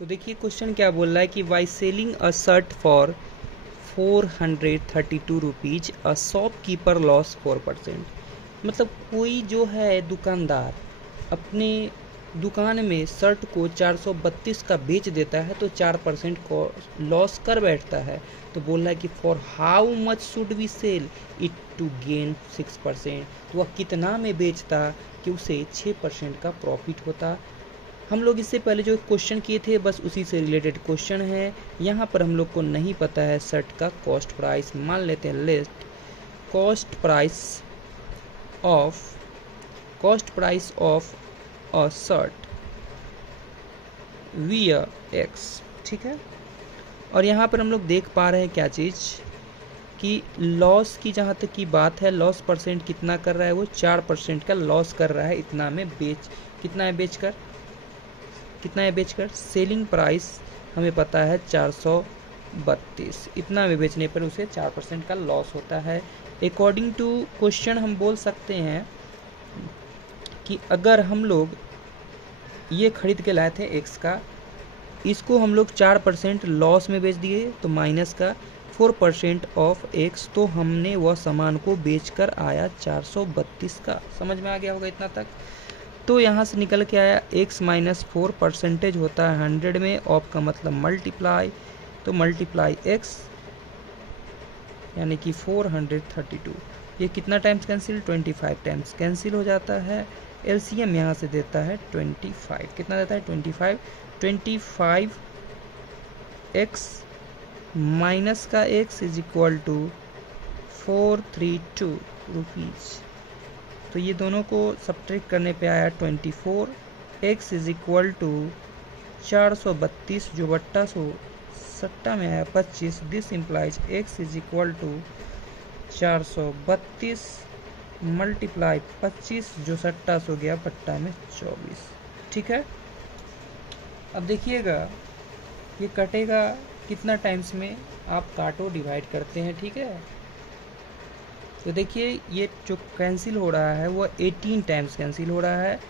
तो देखिए क्वेश्चन क्या बोल रहा है कि by selling a shirt for 432 rupees a shopkeeper loss 4%। मतलब कोई जो है दुकानदार अपने दुकान में शर्ट को 432 का बेच देता है तो 4% को लॉस कर बैठता है। तो बोल रहा है कि for how much should we sell it to gain 6%। तो वह कितना में बेचता कि उसे 6% का प्रॉफिट होता। हम लोग इससे पहले जो क्वेश्चन किए थे बस उसी से रिलेटेड क्वेश्चन है। यहाँ पर हम लोग को नहीं पता है शर्ट का कॉस्ट प्राइस। मान लेते हैं list cost price of a shirt wear x. ठीक है, और यहाँ पर हम लोग देख पा रहे हैं क्या चीज़ कि लॉस की जहाँ तक की बात है, लॉस परसेंट कितना कर रहा है, वो 4% का लॉस कर रहा है। इतना में कितना है बेचकर सेलिंग प्राइस हमें पता है 432। इतना में बेचने पर उसे 4% का लॉस होता है। अकॉर्डिंग टू क्वेश्चन हम बोल सकते हैं कि अगर हम लोग ये खरीद के लाए थे एक्स का, इसको हम लोग 4% लॉस में बेच दिए तो माइनस का 4% ऑफ एक्स, तो हमने वह सामान को बेचकर आया 432 का। समझ में आ गया होगा इतना तक। तो यहाँ से निकल के आया x माइनस 4% होता है 100 में, ऑफ का मतलब मल्टीप्लाई, तो मल्टीप्लाई x यानी कि 432। ये कितना टाइम्स कैंसिल, 25 टाइम्स कैंसिल हो जाता है। एलसीएम यहाँ से देता है 25। कितना देता है 25 x माइनस का x is equal to 432 rupees. तो ये दोनों को सब्ट्रैक्ट करने पे आया 24। x इज इक्वल टू 432 जो बट्टा सट्टा में आया 25। This implies x is equal to 432 multiply 25 जो सट्टा सो गया बट्टा में 24। ठीक है, अब देखिएगा ये कटेगा कितना टाइम्स में, आप काटो डिवाइड करते हैं। ठीक है, तो देखिए ये जो कैंसिल हो रहा है वो 18 टाइम्स कैंसिल हो रहा है।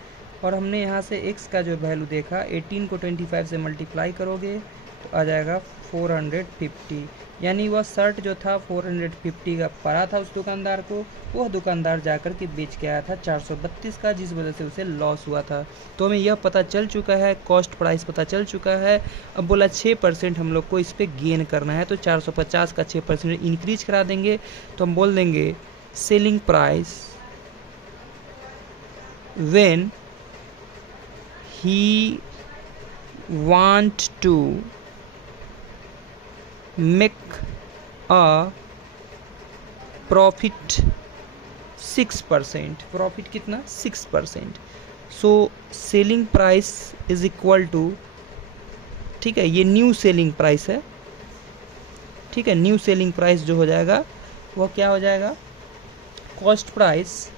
और हमने यहाँ से x का जो वैल्यू देखा, 18 को 25 से मल्टीप्लाई करोगे तो आ जाएगा 450। यानी वह शर्ट जो था 450 का पड़ा था उस दुकानदार को, वह दुकानदार जाकर के बेच के आया था 432 का, जिस वजह से उसे लॉस हुआ था। तो हमें यह पता चल चुका है, कॉस्ट प्राइस पता चल चुका है। अब बोला 6% हम लोग को इस पर गेन करना है, तो 450 का 6% इंक्रीज करा देंगे। तो हम बोल देंगे selling price when he want to make a profit 6%। Profit कितना 6%। So selling price is equal to, ठीक है, ये न्यू सेलिंग प्राइस है। ठीक है, न्यू सेलिंग प्राइस जो हो जाएगा वो क्या हो जाएगा, cost price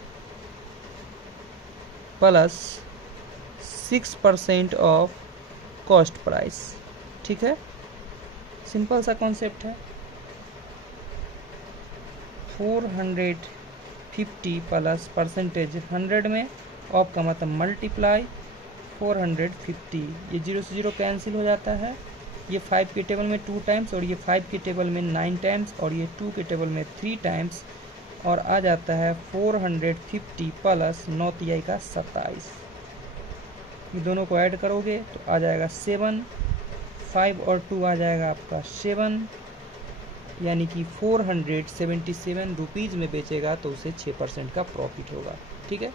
plus 6% of cost price. ठीक है, सिंपल सा कॉन्सेप्ट है। 450 प्लस परसेंटेज 100 में, ऑफ का मतलब मल्टीप्लाई 450। ये 0 से 0 कैंसिल हो जाता है। ये 5 के टेबल में 2 टाइम्स, और ये 5 के टेबल में 9 टाइम्स, और ये 2 के टेबल में 3 टाइम्स, और आ जाता है 450 प्लस 9 तिहाई का 27। ये दोनों को ऐड करोगे तो आ जाएगा 7। 5 और 2 आ जाएगा आपका 7, यानी कि 477 रुपीज़ में बेचेगा तो उसे 6% का प्रॉफिट होगा। ठीक है।